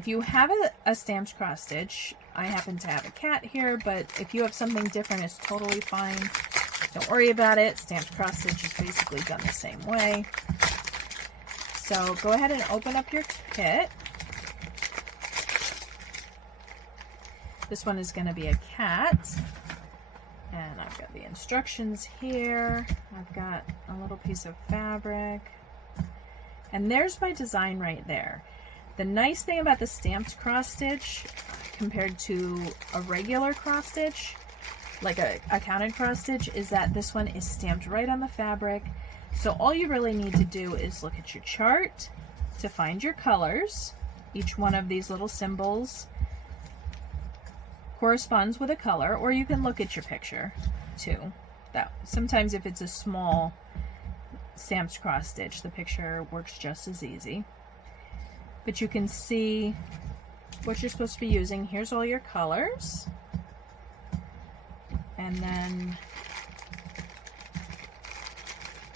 If you have a stamped cross stitch, I happen to have a cat here, but if you have something different, it's totally fine. Don't worry about it. Stamped cross stitch is basically done the same way. So go ahead and open up your kit. This one is going to be a cat. And I've got the instructions here. I've got a little piece of fabric. And there's my design right there. The nice thing about the stamped cross stitch compared to a regular cross stitch, like a counted cross stitch, is that this one is stamped right on the fabric. So all you really need to do is look at your chart to find your colors. Each one of these little symbols corresponds with a color, or you can look at your picture too. That sometimes if it's a small stamped cross stitch, the picture works just as easy. But you can see what you're supposed to be using. Here's all your colors. And then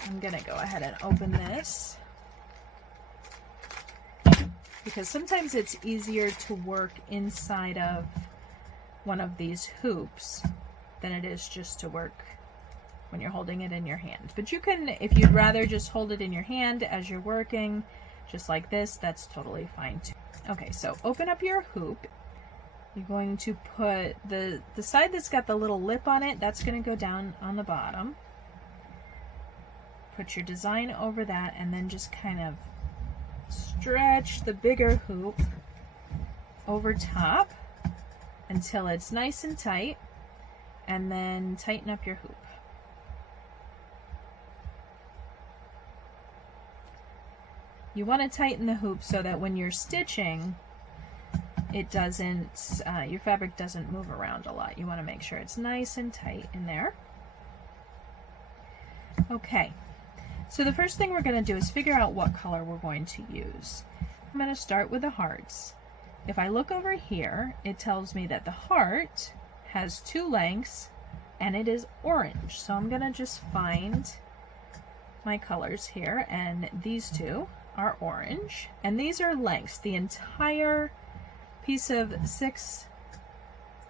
I'm gonna go ahead and open this because sometimes it's easier to work inside of one of these hoops than it is just to work when you're holding it in your hand. But you can, if you'd rather just hold it in your hand as you're working, just like this, that's totally fine too. Okay, so open up your hoop. You're going to put the side that's got the little lip on it, that's going to go down on the bottom. Put your design over that and then just kind of stretch the bigger hoop over top until it's nice and tight, and then tighten up your hoop. You want to tighten the hoop so that when you're stitching, it doesn't, your fabric doesn't move around a lot. You want to make sure it's nice and tight in there. Okay, so the first thing we're going to do is figure out what color we're going to use. I'm going to start with the hearts. If I look over here, it tells me that the heart has 2 lengths and it is orange. So I'm going to just find my colors here, and these 2 are orange, and these are lengths. The entire piece of 6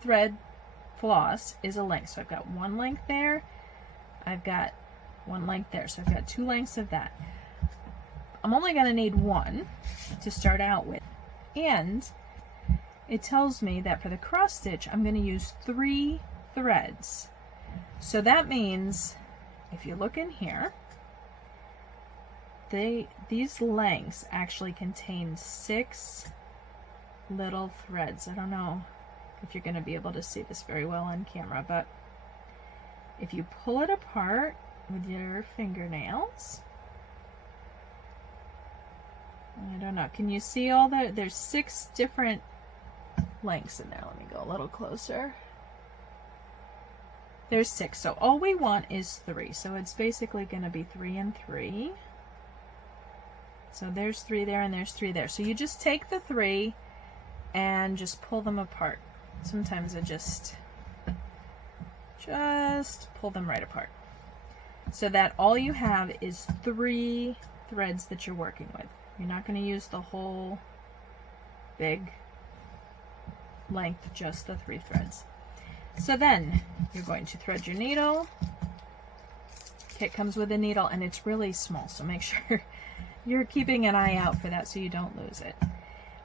thread floss is a length. So I've got 1 length there, I've got 1 length there, so I've got 2 lengths of that. I'm only going to need 1 to start out with, and it tells me that for the cross stitch I'm going to use 3 threads. So that means if you look in here, these lengths actually contain 6 little threads. I don't know if you're going to be able to see this very well on camera, but if you pull it apart with your fingernails, I don't know, can you see all that? There's 6 different lengths in there. Let me go a little closer. There's 6, so all we want is 3, so it's basically going to be 3 and 3. So there's 3 there and there's 3 there. So you just take the 3 and just pull them apart. Sometimes I just pull them right apart, so that all you have is 3 threads that you're working with. You're not going to use the whole big length, just the 3 threads. So then you're going to thread your needle. Kit comes with a needle and it's really small, so make sure you're keeping an eye out for that so you don't lose it.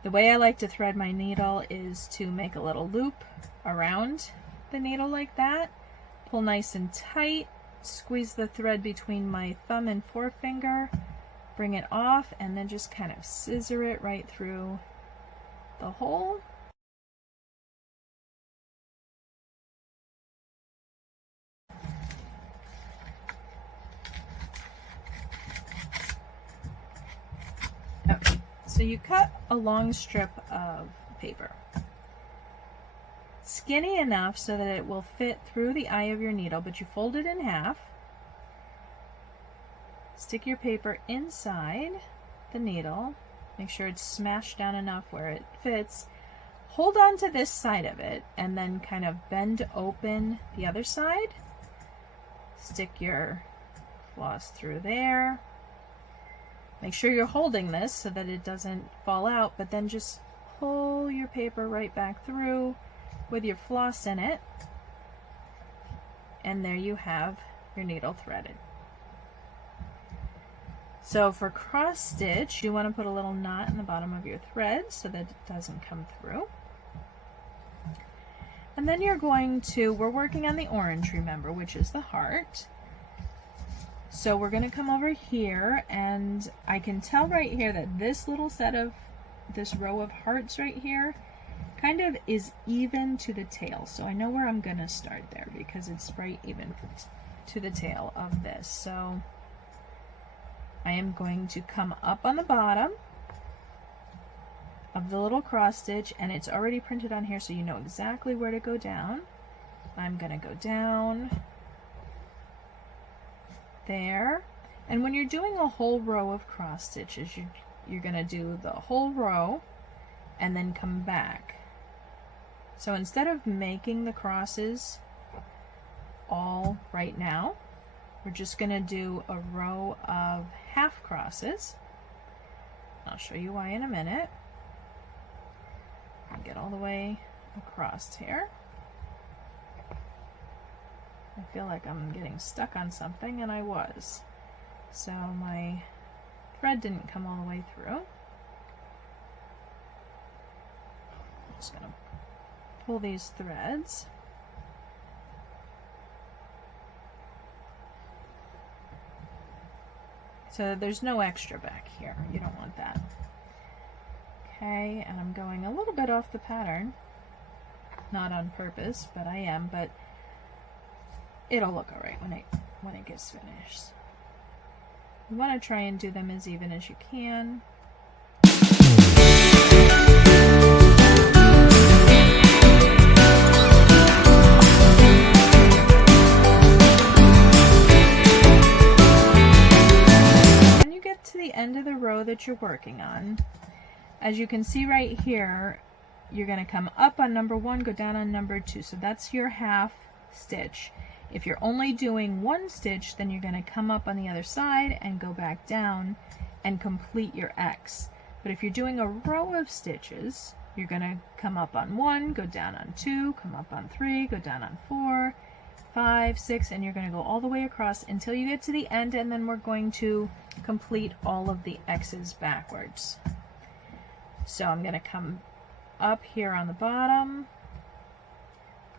The way I like to thread my needle is to make a little loop around the needle like that, pull nice and tight, squeeze the thread between my thumb and forefinger, bring it off, and then just kind of scissor it right through the hole. Okay, so you cut a long strip of paper, skinny enough so that it will fit through the eye of your needle, but you fold it in half. Stick your paper inside the needle. Make sure it's smashed down enough where it fits. Hold on to this side of it and then kind of bend open the other side. Stick your floss through there. Make sure you're holding this so that it doesn't fall out, but then just pull your paper right back through with your floss in it, and there you have your needle threaded. So for cross stitch, you want to put a little knot in the bottom of your thread so that it doesn't come through. And then you're going to, we're working on the orange, remember, which is the heart. So we're going to come over here, and I can tell right here that this little set of, this row of hearts right here kind of is even to the tail. So I know where I'm going to start there because it's right even to the tail of this. So I am going to come up on the bottom of the little cross stitch, and it's already printed on here so you know exactly where to go down. I'm going to go down there, and when you're doing a whole row of cross stitches, you're going to do the whole row and then come back. So instead of making the crosses all right now, we're just going to do a row of half crosses. I'll show you why in a minute. I'll get all the way across here. I feel like I'm getting stuck on something, and I was. So my thread didn't come all the way through. I'm just going to pull these threads. So there's no extra back here. You don't want that. Okay, and I'm going a little bit off the pattern. Not on purpose, but I am, but it'll look alright when it gets finished. You want to try and do them as even as you can. When you get to the end of the row that you're working on, as you can see right here, you're going to come up on number 1, go down on number 2. So that's your half stitch. If you're only doing one stitch, then you're going to come up on the other side and go back down and complete your X. But if you're doing a row of stitches, you're going to come up on 1, go down on 2, come up on 3, go down on 4, 5, 6, and you're going to go all the way across until you get to the end, and then we're going to complete all of the X's backwards. So I'm going to come up here on the bottom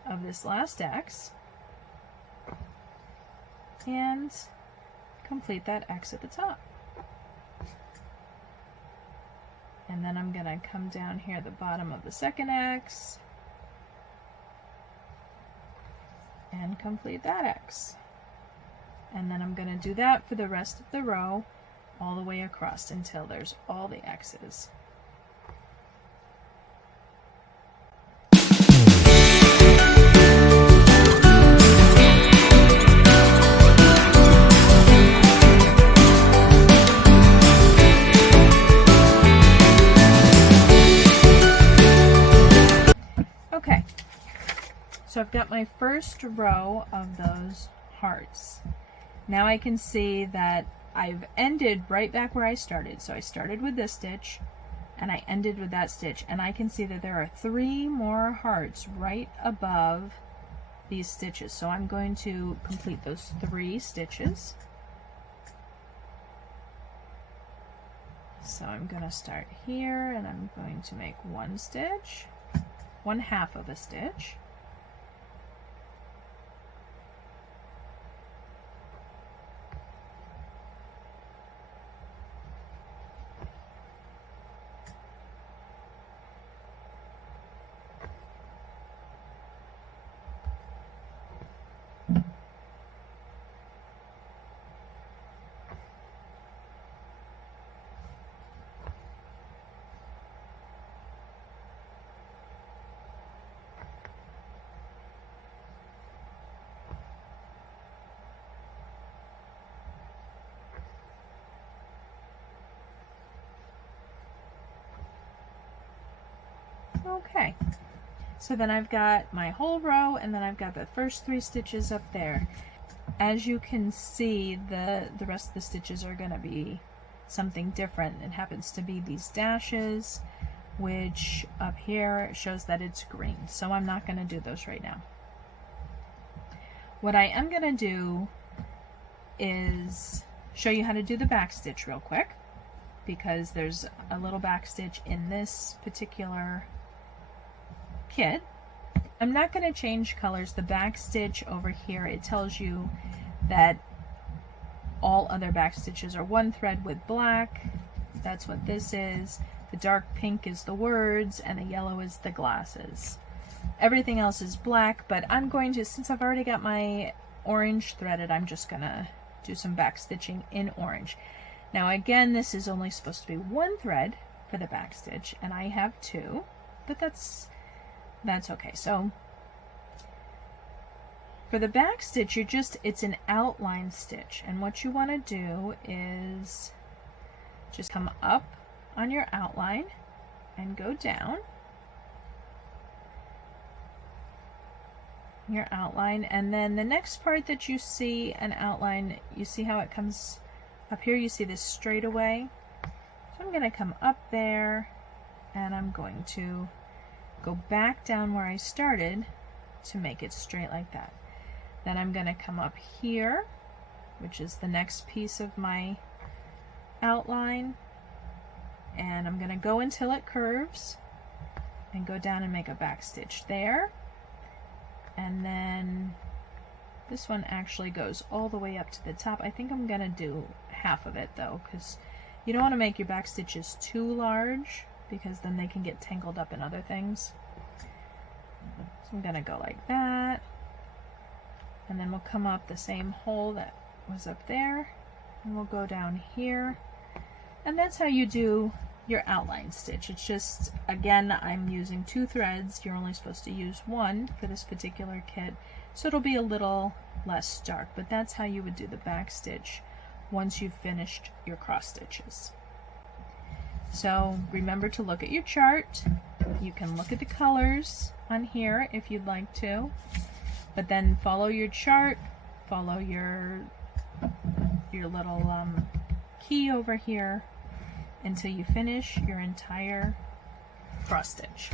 of this last X and complete that X at the top. And then I'm going to come down here at the bottom of the second X and complete that X. And then I'm going to do that for the rest of the row all the way across until there's all the X's. Okay, so I've got my first row of those hearts. Now I can see that I've ended right back where I started. So I started with this stitch and I ended with that stitch, and I can see that there are 3 more hearts right above these stitches. So I'm going to complete those 3 stitches. So I'm going to start here and I'm going to make 1 stitch, 1/2 of a stitch, Okay, so then I've got my whole row, and then I've got the first 3 stitches up there. As you can see, the rest of the stitches are going to be something different. It happens to be these dashes. which up here shows that it's green. So I'm not going to do those right now. What I am going to do is show you how to do the back stitch real quick, because there's a little back stitch in this particular kit. I'm not going to change colors. The back stitch over here, it tells you that all other back stitches are one thread with black. That's what this is. The dark pink is the words, and the yellow is the glasses. Everything else is black, but I'm going to, since I've already got my orange threaded, I'm just going to do some back stitching in orange. Now again, this is only supposed to be one thread for the back stitch, and I have two, but that's okay. So for the back stitch, it's an outline stitch, and what you want to do is just come up on your outline and go down your outline, and then the next part that you see an outline, you see how it comes up here, you see this straightaway. So I'm going to come up there, and I'm going to go back down where I started to make it straight like that. Then I'm going to come up here, which is the next piece of my outline, and I'm going to go until it curves and go down and make a back stitch there. And then this one actually goes all the way up to the top. I think I'm going to do half of it though, because you don't want to make your back stitches too large, because then they can get tangled up in other things. So I'm going to go like that, and then we'll come up the same hole that was up there, and we'll go down here, and that's how you do your outline stitch. It's just, again, I'm using two threads. You're only supposed to use one for this particular kit, so it'll be a little less dark, but that's how you would do the back stitch once you've finished your cross stitches. So remember to look at your chart. You can look at the colors on here if you'd like to, but then follow your chart, follow your little key over here until you finish your entire cross stitch.